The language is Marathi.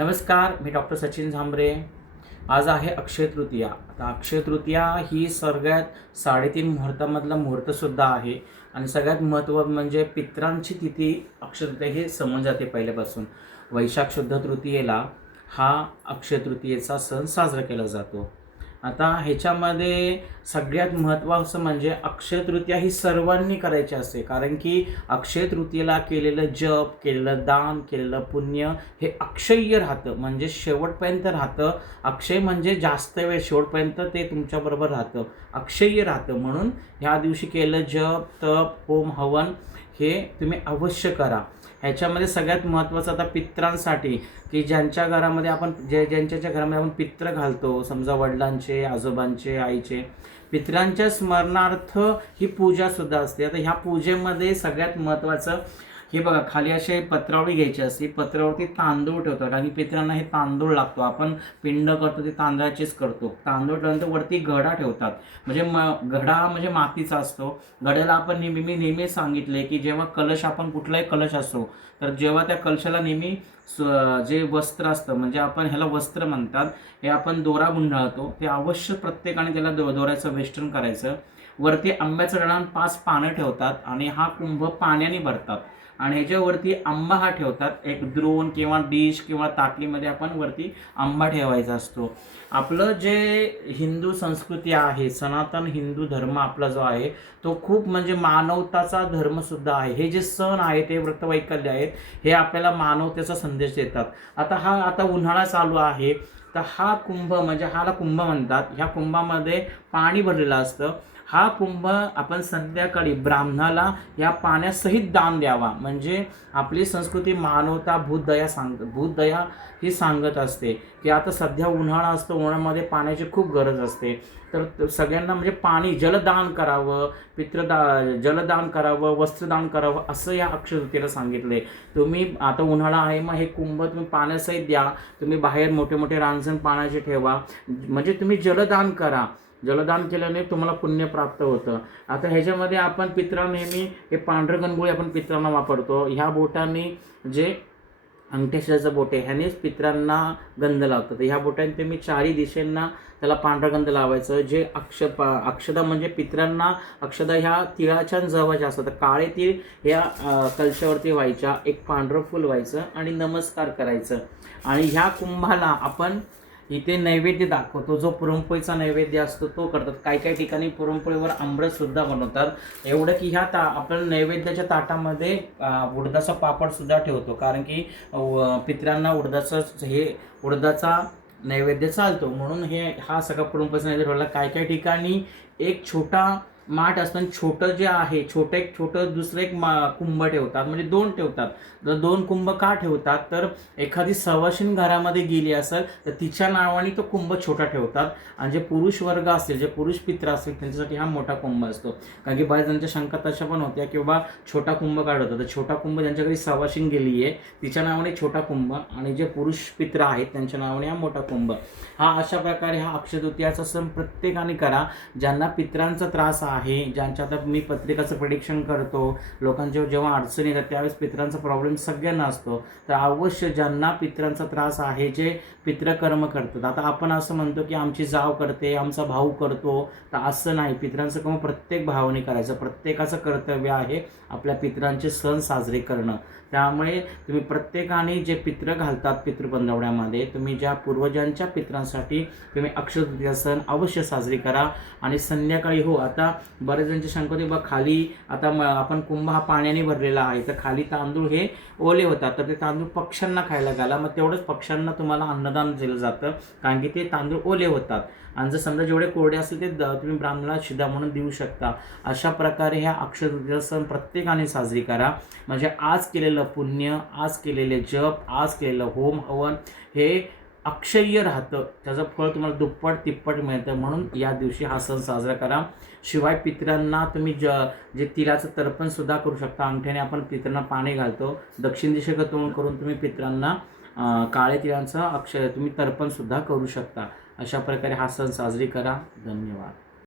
नमस्कार, मी डॉक्टर सचिन झांबरे. आज आहे अक्षय तृतीया. आता अक्षय तृतीया ही सगळ्यात 3.5 मुहूर्तामधला मुहूर्तसुद्धा आहे आणि सगळ्यात महत्त्व म्हणजे पितरांची तिथी अक्षय तृतीया हे समजून जाते पहिल्यापासून. वैशाख शुद्ध तृतीयेला हा अक्षय तृतीयेचा सण साजरा केला जातो. आता ह्याच्यामध्ये सगळ्यात महत्त्वाचं म्हणजे अक्षय तृतीया ही सर्वांनी करायची असते, कारण की अक्षय तृतीयेला केलेलं जप, केलेलं दान, केलेलं पुण्य हे अक्षय्य राहतं, म्हणजे शेवटपर्यंत राहतं. अक्षय म्हणजे जास्त वेळ, शेवटपर्यंत ते तुमच्याबरोबर राहतं, अक्षय्य राहतं. म्हणून ह्या दिवशी केलेलं जप, तप, होम, हवन हे तुम्ही अवश्य करा. ह्याच्यामध्ये सगळ्यात महत्त्वाचं आता पितरांसाठी, की ज्यांच्या घरामध्ये आपण ज्यांच्या घरामध्ये आपण पित्र घालतो, समजा वडिलांचे, आजोबांचे, आईचे, पितरांच्या स्मरणार्थ ही पूजासुद्धा असते. आता ह्या पूजेमध्ये सगळ्यात महत्त्वाचं हे बघा, खाली असे पत्रावळी घ्यायची असते, पत्रावरती तांदूळ ठेवतात आणि पितरांना हे तांदूळ लागतो. आपण पिंड करतो ते तांदळाचीच करतो. तांदूळ ठेवल्यानंतर वरती घडा ठेवतात, म्हणजे घडा म्हणजे मातीचा असतो. घड्याला आपण नेहमी सांगितले की जेव्हा कलश, आपण कुठलाही कलश असतो, तर जेव्हा त्या कलशाला नेहमी जे वस्त्र असतं, म्हणजे आपण ह्याला वस्त्र म्हणतात, हे आपण दोरा गुंडाळतो, ते अवश्य प्रत्येकाने त्याला दोऱ्याचं वेष्टन करायचं. वरती आंब्याचं डणान 5 पानं ठेवतात आणि हा कुंभ पाण्याने भरतात आणि ह्याच्यावरती आंबा हा ठेवतात. एक द्रोण किंवा डिश किंवा ताटलीमध्ये आपण वरती आंबा ठेवायचा असतो. आपलं जे हिंदू संस्कृती आहे, सनातन हिंदू धर्म आपला जो आहे, तो खूप म्हणजे मानवताचा धर्मसुद्धा आहे. हे जे सण आहेत, हे व्रतवैकल्य आहेत, हे आपल्याला मानवतेचा संदेश देतात. आता उन्हाळा चालू आहे, तर हा कुंभ म्हणजे हाला कुंभ म्हणतात. ह्या कुंभामध्ये पाणी भरलेलं असतं. हा कुंभ आपण संध्याकाळी ब्राह्मणाला या पाण्यासहित दान द्यावा, म्हणजे आपली संस्कृती मानवता, भूतदया ही सांगत असते की आता सध्या उन्हाळा असतो, उन्हाळ्यामध्ये पाण्याची खूप गरज असते. तर सगळ्यांना म्हणजे पाणी, जलदान करावं, जलदान करावं, वस्त्रदान करावं, असं या अक्षय तृतीयेला सांगितले. तुम्ही आता उन्हाळा आहे, मग हे कुंभ तुम्ही पाण्यासहित द्या. तुम्ही बाहेर मोठे मोठे रांजण पाण्याचे ठेवा, म्हणजे तुम्ही जलदान करा. जलदान केल्याने तुम्हाला पुण्य प्राप्त होतं. आता ह्याच्यामध्ये आपण पितरांना नेहमी हे पांढरं गणगोळी आपण पितरांना वापरतो. ह्या बोटांनी, जे अंगठ्याचं बोट आहे, ह्यानेच पितरांना गंध लावतात. ह्या बोटांनी तुम्ही 4 दिशेंना त्याला पांढरा गंध लावायचं. जे अक्षदा म्हणजे पितरांना अक्षदा ह्या तिळाच्या जवळच्या असतात, तर काळे तीळ ह्या कलशावरती व्हायच्या, एक पांढरं फुल व्हायचं आणि नमस्कार करायचं. आणि ह्या कुंभाला आपण इथे नैवेद्य दाखवतो, जो पुरणपोळीचा नैवेद्य असतो तो करतात. काही ठिकाणी पुरणपोळीवर आमरससुद्धा बनवतात. एवढं की ह्या आपण नैवेद्याच्या ताटामध्ये उडदाचा पापडसुद्धा ठेवतो, कारण की पितरांना उडदाचा नैवेद्य चालतो, म्हणून हा सगळा पुरणपोळीचा नैवेद्य ठेवला. काही ठिकाणी एक छोटा माठ असतं, छोटं जे आहे, छोटं दुसरं एक कुंभ ठेवतात, म्हणजे 2 ठेवतात. तर 2 कुंभ का ठेवतात, तर एखादी सवाशीण घरामध्ये गेली असेल तर तिच्या नावाने तो कुंभ छोटा ठेवतात, आणि जे पुरुष वर्ग असतील, जे पुरुष पित्र असतील, त्यांच्यासाठी हा मोठा कुंभ असतो. कारण की बऱ्याच जणांच्या शंका तशा पण होत्या किंवा छोटा कुंभ काढत होता. तर छोटा कुंभ ज्यांच्या घरी सवाशीण गेली आहे तिच्या नावाने छोटा कुंभ, आणि जे पुरुष पित्र आहेत त्यांच्या नावाने हा मोठा कुंभ. हा अशा प्रकारे हा अक्षय तृतीयाचा सण प्रत्येकाने करा. ज्यांना पित्रांचा त्रास आहे, ज्यांच्या, आता मी पत्रिकाचं प्रेडिक्शन करतो, लोकांच्या जेव्हा अडचणी येतात त्यावेळेस पित्रांचा प्रॉब्लेम सगळ्यांना असतो, तर अवश्य ज्यांना पित्रांचा त्रास आहे, जे पितृकर्म करतात, आता आपण असं म्हणतो की आमची जाव करते, आमचा भाऊ करतो, तर असं नाही. पित्रांचं कर्म प्रत्येक भावाने करायचं. प्रत्येकाचं कर्तव्य आहे आपल्या पित्रांचे सण साजरे करणं. त्यामुळे तुम्ही प्रत्येकाने जे पित्र घालतात पितृबंधवड्यामध्ये, तुम्ही ज्या पूर्वजांच्या पित्रांसाठी तुम्ही अक्षय तृतीया सण अवश्य साजरी करा. आणि संध्याकाळी, हो, आता बरेच जणांची शंका होती, बघ खाली आता आपण कुंभ हा पाण्याने भरलेला आहे, तर खाली तांदूळ हे ओले होतात, तर ते तांदूळ पक्ष्यांना खायला घाला. मग तेवढंच पक्ष्यांना तुम्हाला अन्नदान दिलं जातं, कारण की ते तांदूळ ओले होतात. आणि जर समजा जेवढे कोरडे असतील ते तुम्ही ब्राह्मणाला शिदा म्हणून देऊ शकता. अशा प्रकारे ह्या अक्षय तृतीया सण प्रत्येकाने साजरी करा, म्हणजे आज केलेलं पुण्य, आज केलेले जप, आज केलेलं होम हवन हे अक्षय्य राहतं, त्याचं फळ तुम्हाला दुप्पट तिप्पट मिळतं. म्हणून या दिवशी हा सण साजरा करा. शिवाय पितरांना तुम्ही जे तिळाचं तर्पणसुद्धा करू शकता. अंगठ्याने आपण पितरांना पाणी घालतो, दक्षिण दिशेकडे तोंड करून तुम्ही पितरांना काळे तिळांचं तुम्ही तर्पणसुद्धा करू शकता. अशा प्रकारे हा सण साजरी करा. धन्यवाद.